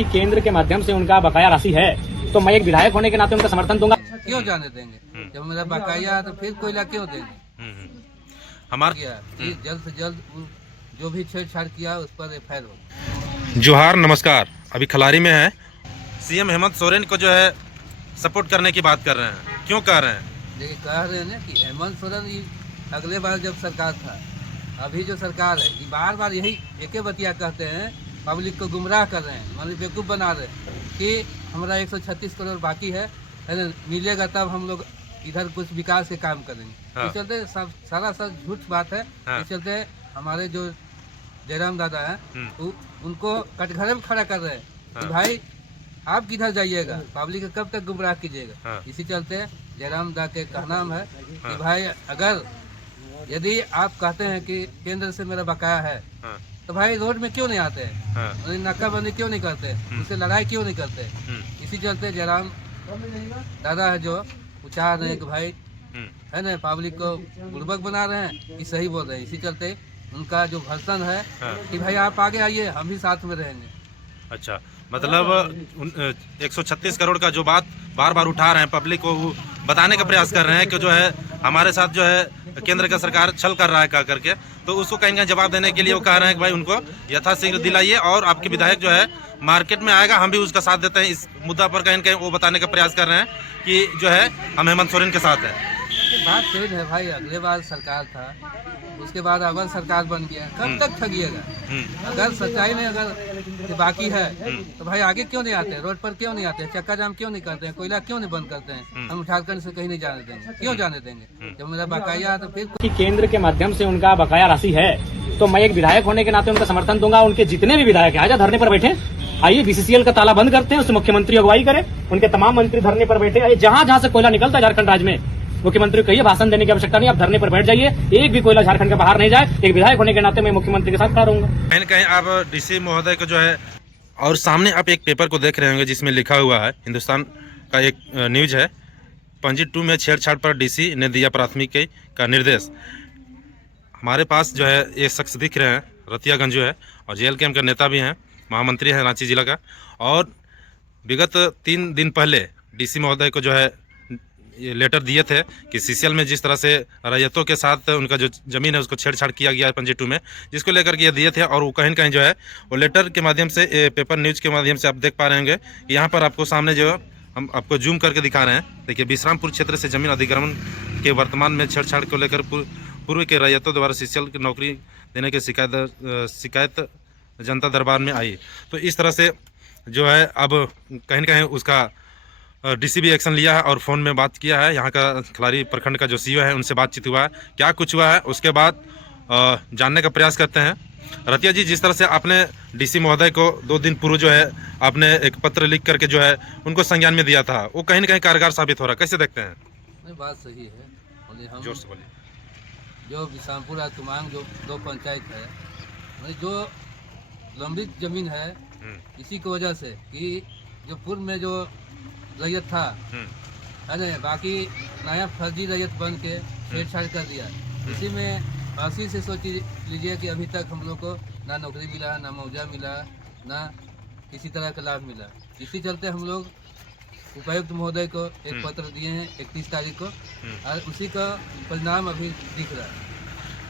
कि केंद्र के माध्यम से उनका बकाया राशि है, तो मैं एक विधायक होने के नाते उनका समर्थन दूंगा। क्यों जाने देंगे? जब मेरा बकाया है तो फिर कोयला क्यों देंगे? हमारा जल्द से जल्द जो भी छेड़छाड़ किया उस पर एफआईआर हो। जोहार, नमस्कार। अभी खलारी में है, सीएम हेमंत सोरेन को जो है सपोर्ट करने की बात कर रहे हैं। क्यों कह रहे हैं? देखिए, कह रहे हैं ना कि हेमंत सोरेन अगले बार जब सरकार था, अभी जो सरकार है ये बार बार यही एक बतिया कहते हैं, पब्लिक को गुमराह कर रहे हैं, मतलब बेवकूफ़ बना रहे हैं कि हमारा 136 करोड़ बाकी है ना, मिलेगा तब हम लोग इधर कुछ विकास के काम करेंगे। हाँ। इस चलते सारा झूठ बात है। हाँ। इस चलते हमारे जो जयराम दादा हैं उनको कटघरे में खड़ा कर रहे हैं कि भाई आप किधर जाइएगा, पब्लिक को कब तक गुमराह कीजिएगा। हाँ। इसी चलते जयराम दा के कहना है कि भाई अगर यदि आप कहते हैं कि केंद्र से मेरा बकाया है, तो भाई रोड में क्यों नहीं आते हैं, नाकाबंदी क्यों नहीं करते, उससे लड़ाई क्यों नहीं करते। इसी चलते जयराम दादा है जो चाह रहे हैं कि भाई है ना, पब्लिक को बुड़बक बना रहे हैं कि सही बोल रहे हैं। इसी चलते उनका जो भर्सन है कि भाई आप आगे आइए, हम भी साथ में रहेंगे। अच्छा, मतलब 136 करोड़ का जो बात बार बार उठा रहे हैं, पब्लिक को वो बताने का प्रयास कर रहे हैं कि जो है हमारे साथ जो है केंद्र का सरकार छल कर रहा है कह करके, तो उसको कहीं ना जवाब देने के लिए वो कह रहे हैं कि भाई उनको यथाशीघ्र दिलाइए और आपके विधायक जो है मार्केट में आएगा, हम भी उसका साथ देते हैं। इस मुद्दा पर कहीं ना कहीं वो बताने का प्रयास कर रहे हैं कि जो है हम हेमंत सोरेन के साथ हैं। बात तेज है भाई, अगले बार सरकार था, उसके बाद अगर सरकार बन गया, कब तक ठगिएगा। अगर सच्चाई में अगर बाकी है तो भाई आगे क्यों नहीं आते, रोड पर क्यों नहीं आते, चक्का जाम क्यों नहीं करते हैं, कोयला क्यों नहीं बंद करते हैं। हम झारखंड से कहीं नहीं जाने देंगे। क्यों जाने देंगे? जब मेरा बकाया है तो फिर कि केंद्र के माध्यम से उनका बकाया राशि है, तो मैं एक विधायक होने के नाते उनका समर्थन दूंगा। उनके जितने भी विधायक हैं, आजा धरने पर बैठे, आइए बीसीसीएल का ताला बंद करते हैं, उससे मुख्यमंत्री अगुवाई करे, उनके तमाम मंत्री धरने पर बैठे। आइए जहां जहां से कोयला निकलता है झारखंड राज्य में, मुख्यमंत्री को कहिए भाषण देने की आवश्यकता नहीं, आप धरने पर बैठ जाइए, एक भी कोयला झारखंड के बाहर नहीं जाए। एक विधायक होने के नाते मैं मुख्यमंत्री के साथ खड़ा रहूंगा। कहीं कहीं आप डीसी महोदय को जो है, और सामने आप एक पेपर को देख रहे होंगे जिसमें लिखा हुआ है, हिंदुस्तान का एक न्यूज है, पंजी 2 में छेड़छाड़ पर डीसी ने दिया प्राथमिकी का निर्देश। हमारे पास जो है ये शख्स दिख रहे हैं, रतिया गंजू है और जेएलकेएम का नेता भी हैं, महामंत्री हैं रांची जिला का। और विगत 3 दिन पहले डीसी महोदय को जो है ये लेटर दिए थे कि सीसीएल में जिस तरह से रैयतों के साथ उनका जो ज़मीन है उसको छेड़छाड़ किया गया है पंजी 2 में, जिसको लेकर के ये दिए थे। और वो कहीं कहीं जो है वो लेटर के माध्यम से, पेपर न्यूज़ के माध्यम से आप देख पा रहे होंगे। यहाँ पर आपको सामने जो हम आपको जूम करके दिखा रहे हैं, देखिए, विश्रामपुर क्षेत्र से जमीन अधिग्रहण के वर्तमान में छेड़छाड़ को लेकर पूर्व के रैयतों द्वारा सीसीएल की नौकरी देने की शिकायत जनता दरबार में आई। तो इस तरह से जो है अब कहीं कहीं उसका डीसी भी एक्शन लिया है और फ़ोन में बात किया है। यहाँ का खलारी प्रखंड का जो सीईओ है उनसे बातचीत हुआ है, क्या कुछ हुआ है उसके बाद जानने का प्रयास करते हैं। रतिया जी, जिस तरह से आपने डीसी महोदय को 2 दिन पूर्व जो है आपने एक पत्र लिख करके जो है उनको संज्ञान में दिया था, वो कहीं ना कहीं कारगर साबित हो रहा है, कैसे देखते हैं? नहीं, बात सही है। हम जोर से बोलिए। जो विश्रामपुर और तुमांग जो 2 पंचायत है, जो लंबित जमीन है, इसी की वजह से कि जो पूर्व में जो रैयत था है ना, बाकी नया फर्जी रैयत बन के छेड़छाड़ कर दिया। इसी में फांसी से सोच लीजिए कि अभी तक हम लोग को ना नौकरी मिला, ना मुआवजा मिला, ना किसी तरह का लाभ मिला। इसी चलते हम लोग उपायुक्त महोदय को एक पत्र दिए हैं 31 तारीख को, और उसी का परिणाम अभी दिख रहा है।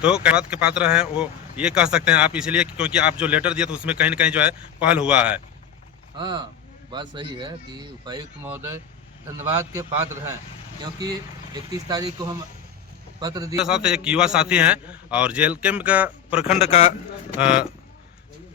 तो क्या बात के पात्र हैं वो ये कह सकते हैं आप, इसलिए क्योंकि आप जो लेटर दिया तो उसमें कहीं ना कहीं जो है पहल हुआ है। हाँ, बात सही है कि उपायुक्त महोदय धन्यवाद के पात्र हैं, क्योंकि 31 तारीख को हम पत्र दिए। साथ एक युवा साथी हैं और जेएलकेएम का प्रखंड का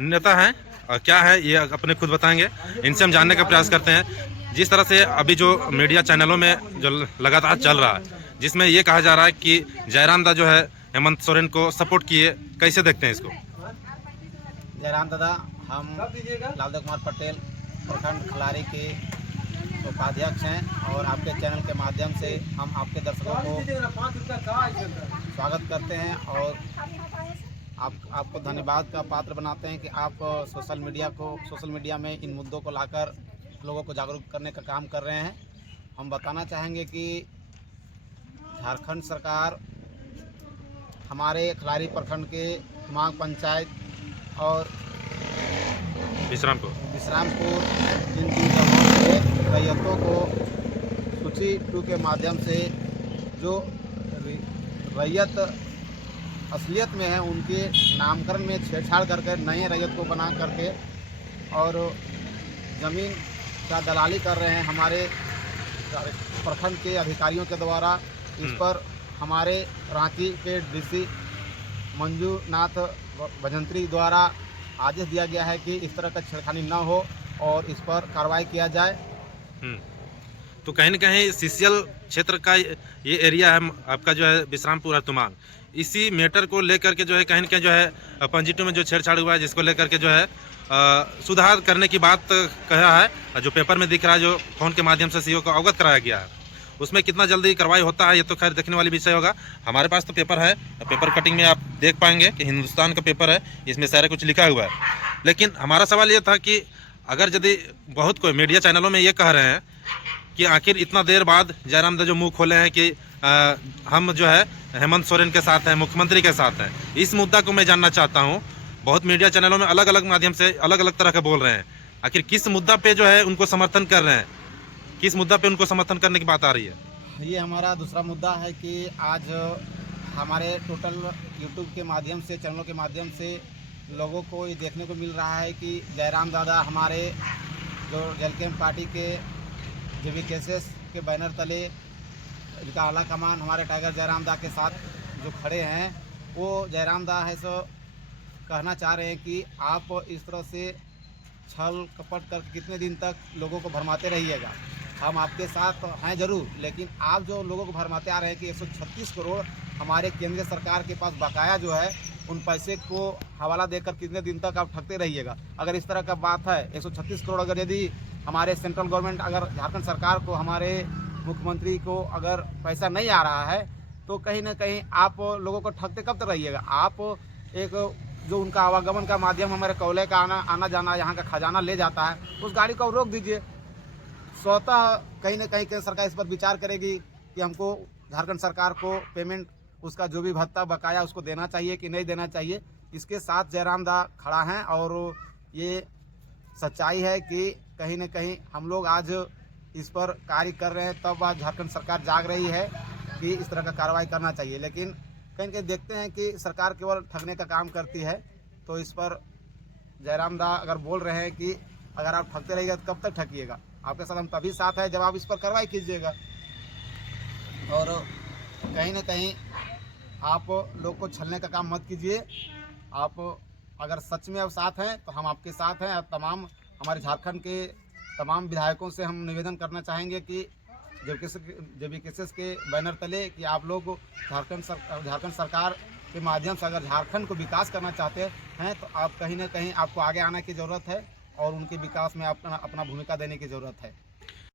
नेता हैं, और क्या है ये अपने खुद बताएंगे, इनसे हम जानने का प्रयास करते हैं। जिस तरह से अभी जो मीडिया चैनलों में जो लगातार चल रहा है, जिसमें ये कहा जा रहा है कि जयराम दा जो है हेमंत सोरेन को सपोर्ट किए, कैसे देखते हैं इसको? जयराम दादा, हम लालदेव कुमार पटेल प्रखंड खलारी के उपाध्यक्ष हैं और आपके चैनल के माध्यम से हम आपके दर्शकों को स्वागत करते हैं और आपको धन्यवाद का पात्र बनाते हैं कि आप सोशल मीडिया में इन मुद्दों को लाकर लोगों को जागरूक करने का काम कर रहे हैं। हम बताना चाहेंगे कि झारखंड सरकार हमारे खलारी प्रखंड के मांग पंचायत और विश्रामपुर विश्रामपुर इन 2 जगहों से रैयतों को सूची 2 के माध्यम से जो रैयत असलियत में है उनके नामकरण में छेड़छाड़ करके नए रैयत को बना करके और ज़मीन का दलाली कर रहे हैं हमारे प्रखंड के अधिकारियों के द्वारा। इस पर हमारे रांची के डीसी मंजूनाथ भजंत्री द्वारा आदेश दिया गया है कि इस तरह का छेड़खानी न हो और इस पर कार्रवाई किया जाए। तो कहीं न कहीं सीसीएल क्षेत्र का ये एरिया है आपका जो है विश्रामपुर तुमांग, इसी मैटर को लेकर के जो है कहीं न कहीं जो है पंजी 2 में जो छेड़छाड़ हुआ है जिसको लेकर के जो है सुधार करने की बात कहा है। जो पेपर में दिख रहा है, जो फोन के माध्यम से सीईओ को अवगत कराया गया है, उसमें कितना जल्दी कार्रवाई होता है ये तो खैर देखने वाली विषय होगा। हमारे पास तो पेपर है, पेपर कटिंग में आप देख पाएंगे कि हिंदुस्तान का पेपर है, इसमें सारा कुछ लिखा हुआ है। लेकिन हमारा सवाल ये था कि अगर यदि बहुत कोई मीडिया चैनलों में ये कह रहे हैं कि आखिर इतना देर बाद जयराम जो मुंह खोले हैं कि हम जो है हेमंत सोरेन के साथ हैं, मुख्यमंत्री के साथ हैं, इस मुद्दा को मैं जानना चाहता हूं। बहुत मीडिया चैनलों में अलग अलग माध्यम से अलग अलग तरह के बोल रहे हैं, आखिर किस मुद्दा पे जो है उनको समर्थन कर रहे हैं, किस मुद्दा पे उनको समर्थन करने की बात आ रही है? ये हमारा दूसरा मुद्दा है कि आज हमारे टोटल यूट्यूब के माध्यम से, चैनलों के माध्यम से लोगों को ये देखने को मिल रहा है कि जयराम दादा हमारे जो जेलकेम पार्टी के JVKS के बैनर तले इनका आला कमान हमारे टाइगर जयराम दा के साथ जो खड़े हैं, वो जयराम दा है सो कहना चाह रहे हैं कि आप इस तरह से छल कपट कर कितने दिन तक लोगों को भरमाते रहिएगा। हम आपके साथ हैं जरूर, लेकिन आप जो लोगों को भरमाते आ रहे हैं कि 136 करोड़ हमारे केंद्र सरकार के पास बकाया जो है, उन पैसे को हवाला देकर कितने दिन तक आप ठगते रहिएगा। अगर इस तरह का बात है, 136 करोड़ अगर यदि हमारे सेंट्रल गवर्नमेंट, अगर झारखंड सरकार को, हमारे मुख्यमंत्री को अगर पैसा नहीं आ रहा है, तो कहीं ना कहीं आप लोगों को ठगते कब तक रहिएगा। आप एक जो उनका आवागमन का माध्यम हमारे कौले का आना जाना, यहाँ का खजाना ले जाता है, उस गाड़ी को रोक दीजिए। स्वतः कहीं ना कहीं केंद्र सरकार इस पर विचार करेगी कि हमको झारखंड सरकार को पेमेंट, उसका जो भी भत्ता बकाया उसको देना चाहिए कि नहीं देना चाहिए। इसके साथ जयराम दा खड़ा हैं और ये सच्चाई है कि कहीं ना कहीं हम लोग आज इस पर कार्य कर रहे हैं, तब आज झारखंड सरकार जाग रही है कि इस तरह का कार्रवाई करना चाहिए। लेकिन कहीं कहीं देखते हैं कि सरकार केवल ठगने का काम करती है, तो इस पर जयराम दा अगर बोल रहे हैं कि अगर आप ठगते रहिएगा तो कब तक ठगिएगा। आपके साथ हम तभी साथ हैं जब आप इस पर कार्रवाई कीजिएगा। और कहीं ना कहीं आप लोग को छलने का काम मत कीजिए। आप अगर सच में अब साथ हैं तो हम आपके साथ हैं। और तमाम हमारे झारखंड के तमाम विधायकों से हम निवेदन करना चाहेंगे कि JVKS के बैनर तले कि आप लोग झारखंड सरकार के माध्यम से अगर झारखंड को विकास करना चाहते हैं तो आप कहीं ना कहीं आपको आगे आने की ज़रूरत है और उनके विकास में अपना भूमिका देने की ज़रूरत है।